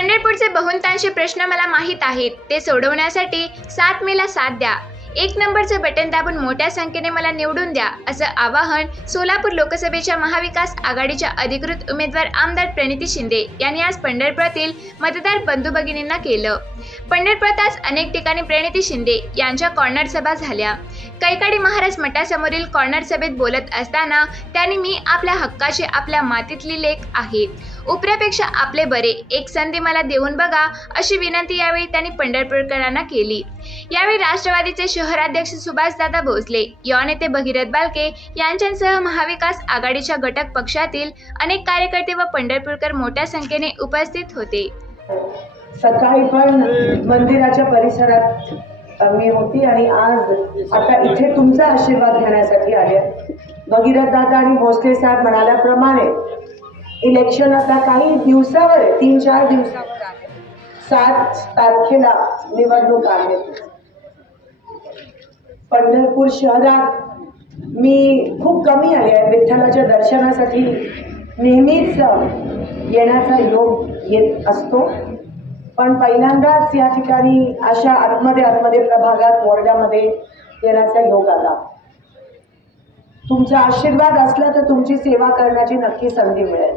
पंढरपूरचे बहुतांश प्रश्न मला माहीत आहेत. ते सोडवण्यासाठी सात मेला साथ द्या. एक नंबरचं बटन दाबून मोठ्या संख्येने मला निवडून द्या असं आवाहन सोलापूर लोकसभेच्या महाविकास आघाडीच्या अधिकृत उमेदवार आमदार प्रणिती शिंदे यांनी आज पंढरपुरातील मतदार बंधू भगिनींना केलं. पंढरप्रतास अनेक ठिकाणी प्रणिती शिंदे यांच्या कॉर्नर सभा झाल्या. कैकाडी महाराज मठासमोरील कॉर्नर सभेत बोलत असताना त्यांनी मी आपल्या हक्काचे आपल्या मातीतली लेख आहेत उपऱ्यापेक्षा आपले बरे एक संधी मला देऊन बघा अशी विनंती यावेळी त्यांनी पंढरपूरकरांना केली. यावेळी राष्ट्रवादीचे शहराध्यक्ष सुभाषदादा भोसले या नेते भगीरथ बालके यांच्यासह महाविकास आघाडीच्या घटक पक्षातील अनेक कार्यकर्ते व पंढरपूरकर मोठ्या संख्येने उपस्थित होते. सकाळी पण मंदिराच्या परिसरात मी होती आणि आज आता इथे तुमचा आशीर्वाद घेण्यासाठी आले भगीरथ दादा आणि भोसले साहेब म्हणाल्याप्रमाणे इलेक्शन आता काही दिवसावर आहे तीन चार दिवसावर आहे. सात तारखेला निवडणूक आहे. पंढरपूर शहरात मी खूप कमी आले आहे. विठ्ठलाच्या दर्शनासाठी नेहमीच येण्याचा योग येत असतो. पण पहिल्यांदाच या ठिकाणी अशा आतमध्ये आतमध्ये प्रभागात मोरड्यामध्ये येण्याचा योग आला. तुमचा आशीर्वाद असला तर तुमची सेवा करण्याची नक्की संधी मिळेल.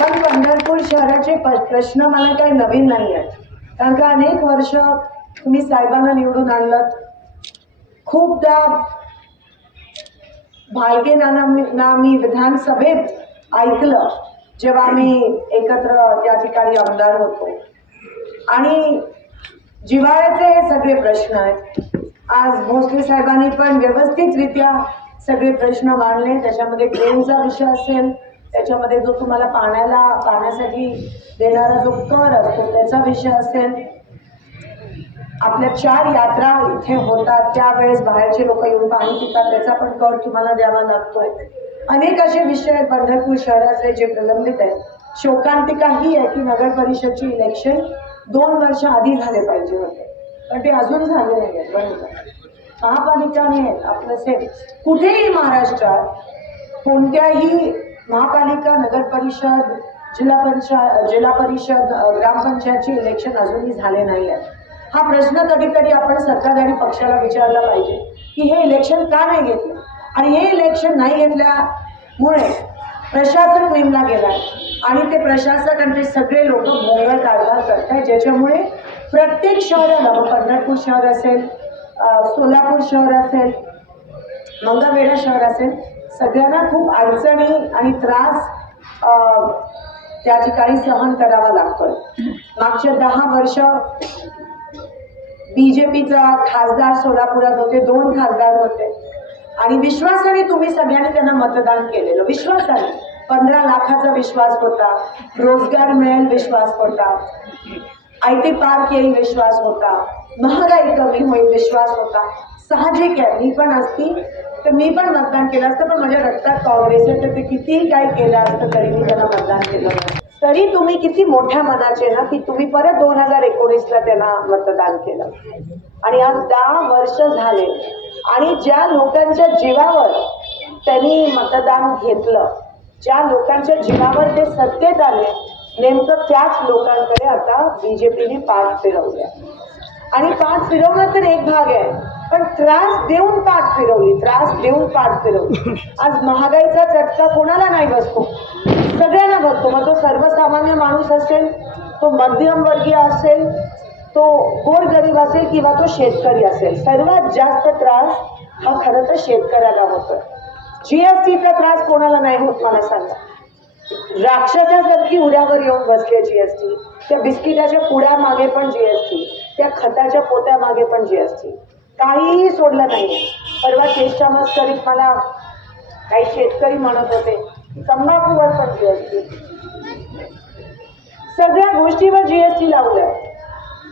पण पंढरपूर शहराचे प्रश्न मला काही नवीन नाही आहेत कारण का अनेक वर्ष तुम्ही साहेबांना निवडून आणलं खूपदा भालके नाना ना मी विधानसभेत ऐकलं. जेव्हा मी एकत्र त्या ठिकाणी आमदार होतो. आणि जिव्हाळ्याचे हे सगळे प्रश्न आहेत. आज भोसले साहेबांनी पण व्यवस्थितरित्या सगळे प्रश्न मांडले. त्याच्यामध्ये ट्रेनचा विषय असेल त्याच्यामध्ये जो तुम्हाला पाण्याला पाण्यासाठी देणारा जो कर असतो त्याचा विषय असेल. आपल्या चार यात्रा इथे होतात. त्यावेळेस बाहेरचे लोक येऊन पाणी पितात. त्याचा पण कर तुम्हाला द्यावा लागतोय. अनेक असे विषय आहेत. पंढरपूर शहराचे जे प्रलंबित आहेत. शोकांतिका ही आहे की नगर परिषदचे इलेक्शन दोन वर्ष आधी झाले पाहिजे होते. पण ते अजून झाले नाही आहेत. बरोबर. महापालिकाने आहेत. आपलं सेम कुठेही महाराष्ट्रात कोणत्याही महापालिका नगर परिषद जिल्हा पंचायत जिल्हा परिषद ग्रामपंचायतचे इलेक्शन अजूनही झाले नाही आहेत. हा प्रश्न कधीतरी आपण सत्ताधारी पक्षाला विचारला पाहिजे की हे इलेक्शन का नाही घेतलं? आणि हे इलेक्शन नाही घेतल्यामुळे प्रशासक नेमला गेलाय आणि ते प्रशासक आणि ते सगळे लोक भोंगळ कारभार आहेत ज्याच्यामुळे प्रत्येक शहराला मग पंढरपूर शहर असेल सोलापूर शहर असेल मंगळवेढा शहर असेल सगळ्यांना खूप अडचणी आणि त्रास त्या ठिकाणी सहन करावा लागतोय. मागच्या दहा वर्ष बी जे पीचा खासदार सोलापुरात होते दोन खासदार होते. आणि विश्वासाने तुम्ही सगळ्यांनी त्यांना मतदान केलेलं. विश्वासाने. पंधरा लाखाचा विश्वास होता. रोजगार मिळेल विश्वास होता. आय टी पार्क येईल विश्वास होता. महागाई कमी होईल विश्वास होता. साहजिक आहे. मी पण असती. तर मी पण मतदान केलं असतं पण माझ्या रक्तात काँग्रेस आहे. तर ते कितीही काय केलं असतं तरी मी त्यांना मतदान केलं तरी तुम्ही किती मोठ्या मनाचे ना की तुम्ही परत दोन हजार एकोणीसला त्यांना मतदान केलं. आणि आज दहा वर्ष झाले आणि ज्या लोकांच्या जीवावर त्यांनी मतदान घेतलं ज्या लोकांच्या जीवावर ते सत्तेत आले नेमकं त्याच लोकांकडे आता बीजेपीने पाठ फिरवल्या. आणि पाठ फिरवणं तर एक भाग आहे पण त्रास देऊन पाठ फिरवली त्रास देऊन पाठ फिरवली. आज महागाईचा चटका कोणाला नाही बसतो? सगळ्यांना बसतो. मग तो सर्वसामान्य माणूस असेल तो मध्यमवर्गीय असेल तो गोरगरीब असेल किंवा तो शेतकरी असेल सर्वात जास्त त्रास हा खरं तर शेतकऱ्याला होतो. जीएसटीचा त्रास कोणाला नाही होत मला सांगा. राक्षसासारखी उड्यावर येऊन बसले जीएसटी त्या बिस्किटाच्या पुड्या मागे पण जीएसटी त्या खताच्या पोत्या मागे पण जीएसटी काहीही सोडलं नाही. परवा चेष्टा मस्करीत मला काही शेतकरी म्हणत होते तंबाखूवर पण जीएसटी सगळ्या गोष्टीवर जीएसटी लावलंय.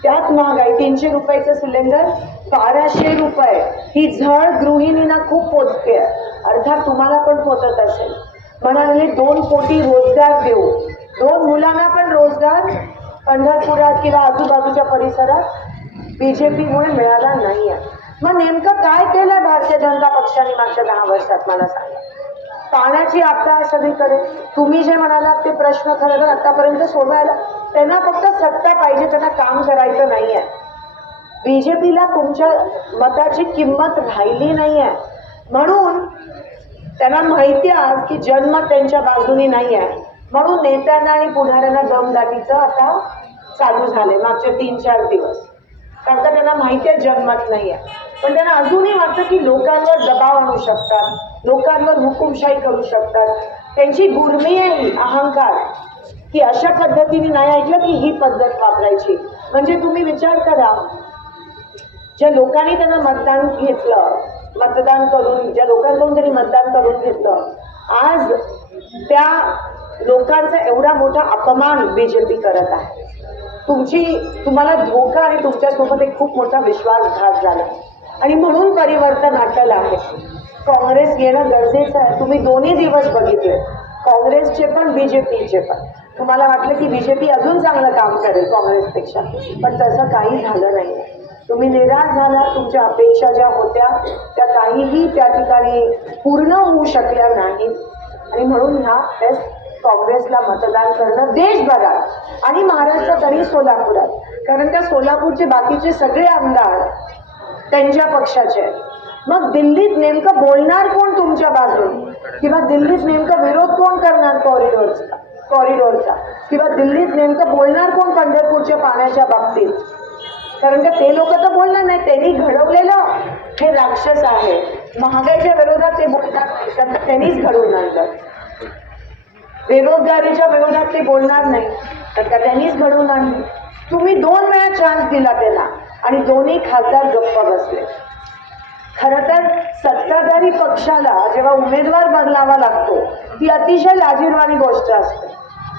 त्यात महाग आहे. तीनशे रुपयाचं सिलेंडर बाराशे रुपये. ही झळ गृहिणींना खूप पोचते. अर्थात तुम्हाला पण पोचत असेल. म्हणाले दोन कोटी रोजगार देऊ. दोन मुलांना पण रोजगार. पंढरपुरात किंवा आजूबाजूच्या परिसरात बीजेपीमुळे मिळाला नाही आहे मग नेमकं काय केलं भारतीय जनता पक्षाने मागच्या दहा वर्षात? मला सांगा. पाण्याची आता आहे सगळीकडे. तुम्ही जे म्हणालात ते प्रश्न खरं तर आतापर्यंत सोडवायला त्यांना फक्त सत्ता पाहिजे त्यांना काम करायचं नाही आहे बीजेपीला तुमच्या मताची किंमत राहिली नाही आहे म्हणून त्यांना माहिती आहे की जन्म त्यांच्या बाजूनी नाही आहे म्हणून नेत्यांना आणि पुढाऱ्यांना दमदाटीचं आता चालू झालंय मागचे तीन चार दिवस. कारण का त्यांना माहिती आहे जन्मत नाही आहे पण त्यांना अजूनही वाटतं की लोकांवर दबाव आणू शकतात लोकांवर हुकुमशाही करू शकतात. त्यांची गुर्मी आहे अहंकार की अशा पद्धतीने नाही ऐकलं की ही पद्धत वापरायची. म्हणजे तुम्ही विचार करा ज्या लोकांनी त्यांना मतदान घेतलं मतदान करून ज्या लोकांकडून त्यांनी मतदान करून घेतलं आज त्या लोकांचा एवढा मोठा अपमान बीजेपी करत आहे. तुमची तुम्हाला धोका आणि तुमच्यासोबत एक खूप मोठा विश्वासघात झाला. आणि म्हणून परिवर्तन अटल आहे काँग्रेस येणं गरजेचं आहे. तुम्ही दोन्ही दिवस बघितले. काँग्रेसचे पण बीजेपीचे पण. तुम्हाला वाटलं की बीजेपी अजून चांगलं काम करेल काँग्रेसपेक्षा. पण तसं काही झालं नाही. तुम्ही निराश झाला तुमच्या अपेक्षा ज्या होत्या त्या काहीही त्या ठिकाणी पूर्ण होऊ शकल्या नाहीत आणि म्हणून ह्या वेळेस काँग्रेसला मतदान करणं देशभरात आणि महाराष्ट्रात आणि सोलापुरात. कारण त्या सोलापूरचे बाकीचे सगळे आमदार त्यांच्या पक्षाचे. मग दिल्लीत नेमकं बोलणार कोण तुमच्या बाजून? किंवा दिल्लीत नेमकं विरोध कोण करणार कॉरिडॉरचा कॉरिडॉरचा किंवा दिल्लीत नेमकं बोलणार कोण पंढरपूरच्या पाण्याच्या बाबतीत? कारण का ते लोक तर बोलणार नाही त्यांनी घडवलेलं हे राक्षस आहे. महागाईच्या विरोधात ते बोलणार नाही कारण त्यांनीच घडवून आणलं बेरोजगारीच्या विरोधात ते बोलणार नाही तर का त्यांनीच घडवून आणली तुम्ही दोन वेळा चान्स दिला त्यांना आणि दोन्ही खासदार गप्प बसले. खर तर सत्ताधारी पक्षाला जेव्हा उमेदवार बदलावा लागतो ती अतिशय लाजीरवाणी गोष्ट असते.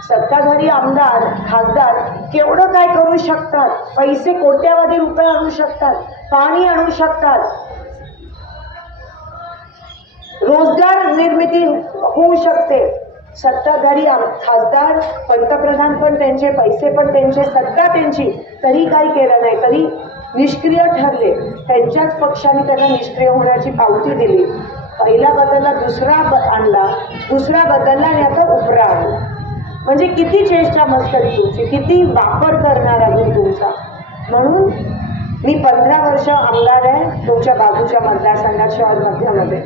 सत्ताधारी आमदार खासदार केवढं काय करू शकतात? पैसे कोट्यावधी रुपये आणू शकतात पाणी आणू शकतात. रोजगार निर्मिती होऊ शकते. सत्ताधारी आम- खासदार पंतप्रधान पण त्यांचे पैसे पण त्यांचे सत्ता त्यांची. तरी काही केलं नाही तरी निष्क्रिय ठरले. त्यांच्याच पक्षाने त्यांना निष्क्रिय होण्याची पावती दिली. पहिला बदलला दुसरा ब आणला. दुसरा बदलला आणि आता उपरा आणला म्हणजे किती चेष्टा मस्करी तुमची किती वापर करणार आहे तुमचा. म्हणून मी पंधरा वर्ष आमदार आहे तुमच्या बाजूच्या मतदारसंघात शहर मध्यामध्ये.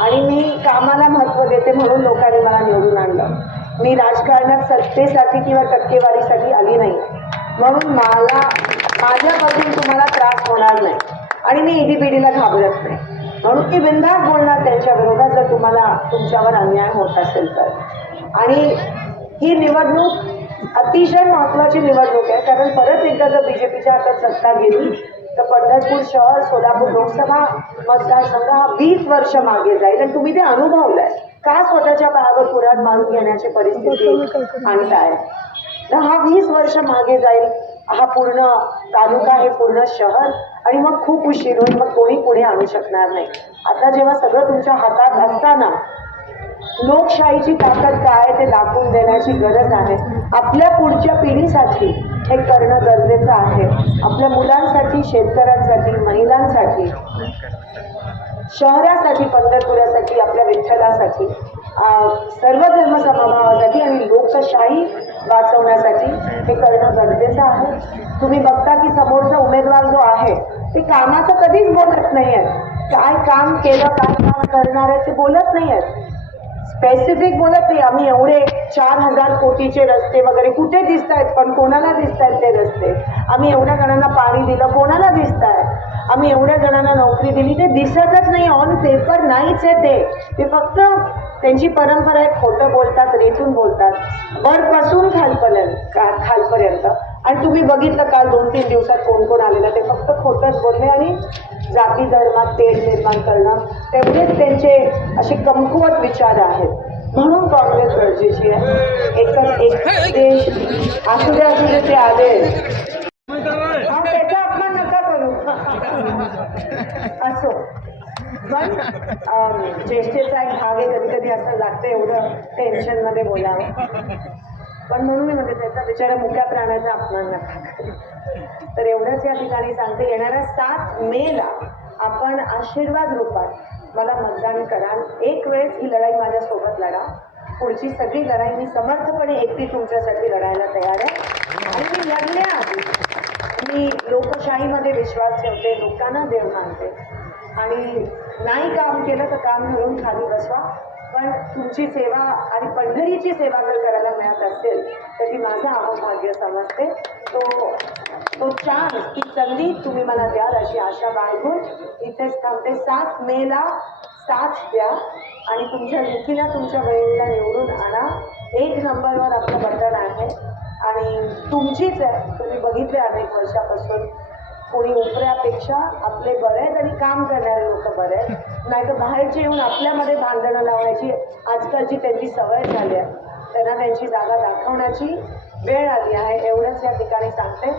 आणि मी कामाला महत्त्व देते म्हणून लोकांनी मला निवडून आणलं. मी राजकारणात सत्तेसाठी किंवा टक्केवारीसाठी आली नाही. म्हणून मला माझ्यापासून तुम्हाला त्रास होणार नाही. आणि मी ईडीपीडीला घाबरत नाही. म्हणून मी बिंदास बोलणार त्यांच्या विरोधात जर तुम्हाला तुमच्यावर अन्याय होत असेल तर. आणि ही निवडणूक अतिशय महत्वाची निवडणूक आहे. कारण परत एकदा जर बी जे पीच्या हातात सत्ता गेली तर पंढरपूर शहर सोलापूर लोकसभा मतदारसंघ हा वीस वर्ष मागे जाईल. आणि तुम्ही ते अनुभवलंय. का स्वतःच्या पायावर पुरात मारून घेण्याची परिस्थिती आणताय? तर हा वीस वर्ष मागे जाईल. हा पूर्ण तालुका हे पूर्ण शहर. आणि मग खूप उशीर होईल मग कोणी पुढे आणू शकणार नाही. आता जेव्हा सगळं तुमच्या हातात असताना लोकशाहीची ताकद काय आहे ते दाखवून देण्याची गरज आहे. आपल्या पुढच्या पिढीसाठी हे करणं गरजेचं आहे. आपल्या मुलांसाठी शेतकऱ्यांसाठी महिलांसाठी शहरासाठी पंढरपुरासाठी आपल्या विठ्ठलासाठी सर्व धर्म समभावासाठी आणि लोकशाही वाचवण्यासाठी हे करणं गरजेचं आहे. तुम्ही बघता की समोरचा उमेदवार जो आहे ते कामाचं कधीच बोलत नाही आहेत काय काम केलं काय काम करणार आहे ते बोलत नाही आहेत स्पेसिफिक बोलत नाही. आम्ही एवढे चार हजार कोटीचे रस्ते वगैरे कुठे दिसत आहेत पण कोणाला दिसत आहेत ते रस्ते? आम्ही एवढ्या जणांना पाणी दिलं कोणाला दिसत आहे आम्ही एवढ्या जणांना नोकरी दिली ते दिसतच नाही ऑन पेपर नाहीच आहे ते. ते फक्त त्यांची परंपरा आहे खोटं बोलतात रेचून बोलतात. वरपासून खालपर्यंत का- खालपर्यंत. आणि तुम्ही बघितलं काल दोन तीन दिवसात कोण कोण आलेलं ते फक्त खोटंच बोलले आणि जाती धर्मात तेढ निर्माण करणं तेवढेच त्यांचे असे कमकुवत विचार आहेत. म्हणून काँग्रेस गरजेची आहे. एकच एक देश असू द्या असू दे ते आले हा, त्याचा अपमान नका करू असो. पण चेष्टेचा एक भाग आहे कधी कधी असं लागतं एवढं टेन्शनमध्ये बोलावं. पण म्हणून मी म्हणते त्याचा बिचारा मुक्या प्राण्याचा अपमान नका तर एवढंच या ठिकाणी सांगते येणाऱ्या सात मेला आपण आशीर्वाद रूपात मला मतदान कराल. एक वेळेस ही लढाई माझ्यासोबत लढा. पुढची सगळी लढाई मी समर्थपणे एकटी तुमच्यासाठी लढायला तयार आहे. आणि मी लढण्याआधी मी लोकशाहीमध्ये विश्वास ठेवते लोकांना देव मानते. आणि नाही काम केलं तर काम धरून खाली बसवा. पण तुमची सेवा आणि पंढरीची सेवा जर करायला मिळत असेल तर ती माझं अहोभाग्य समजते. तो तो चान्स ती संधी तुम्ही मला द्याल अशी आशा बाळगून इथेच थांबते. सात मेला साथ द्या आणि तुमच्या लेखीला तुमच्या बहिणीला निवडून आणा एक नंबरवर आपलं बटन आहे आणि तुमचीच आहे. तुम्ही बघितले अनेक वर्षापासून. कोणी उपऱ्यापेक्षा आपले बरे आहेत आणि काम करणारे लोक बरे आहेत. नाही तर बाहेरचे येऊन आपल्यामध्ये भांडणं लावण्याची आजकालची त्यांची सवय झाली आहे. त्यांना त्यांची जागा दाखवण्याची वेळ आली आहे. एवढंच या ठिकाणी सांगते.